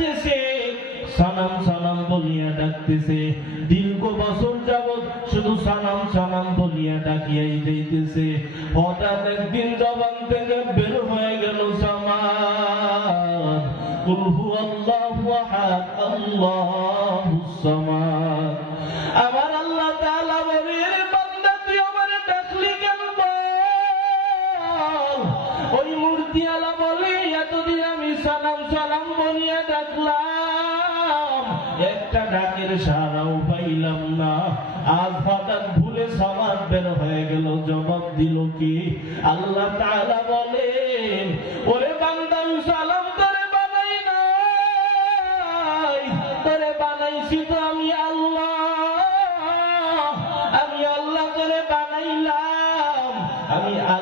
ডাকতেছে সানাম সানাম বলিয়া ডাকতেছে। দীর্ঘ বছর যাবৎ শুধু সানাম সানাম বলিয়া ডাকিয়াই দিতেছে হঠাৎ একদিন জবান থেকে বের হয়ে গেল সামান কুলহু আল্লাহু আহাদ ডাকলাম, একটা ডাকের সারাও পাইলাম না। আজ হঠাৎ ভুলে সমাজ বের হয়ে গেল, জবাব দিল কি? আল্লাহ তাআলা বলেন, ওরে বান্দা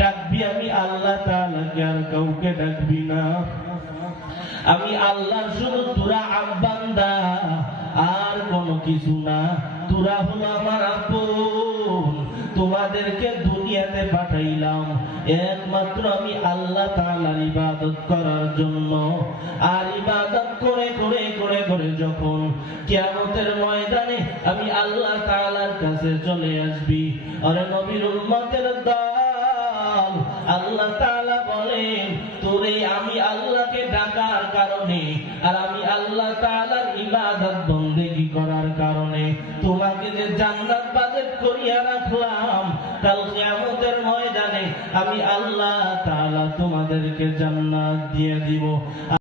ডাকবি আমি আল্লাহ তাআলাকে আর কাউকে ডাকবি না। আমি আল্লাহর শুধু তোরা আব্বান্দা আর কোনো কিছু না। তোরা হলো আমার আপন, তোমাদেরকে দুনিয়াতে পাঠাইলাম। একমাত্র আমি আল্লাহ তাআলার ইবাদত করার জন্য। আর ইবাদত করে করে করে করে যখন কিয়ামতের ময়দানে আমি আল্লাহ তাআলার কাছে চলে আসবি, আরে নবীর উম্মতের দল আল্লাহ তাআলা বলেন, তোরে আমি আল্লাহকে ডাকার কারণে আর আমি আল্লাহ তাআলার ইবাদত বন্দেগি করার কারণে তোমাকে যে জান্নাত বাজেট করিয়া রাখলাম, কাল কিয়ামতের ময়দানে আমি আল্লাহ তাআলা তোমাদেরকে জান্নাত দিয়ে দিব।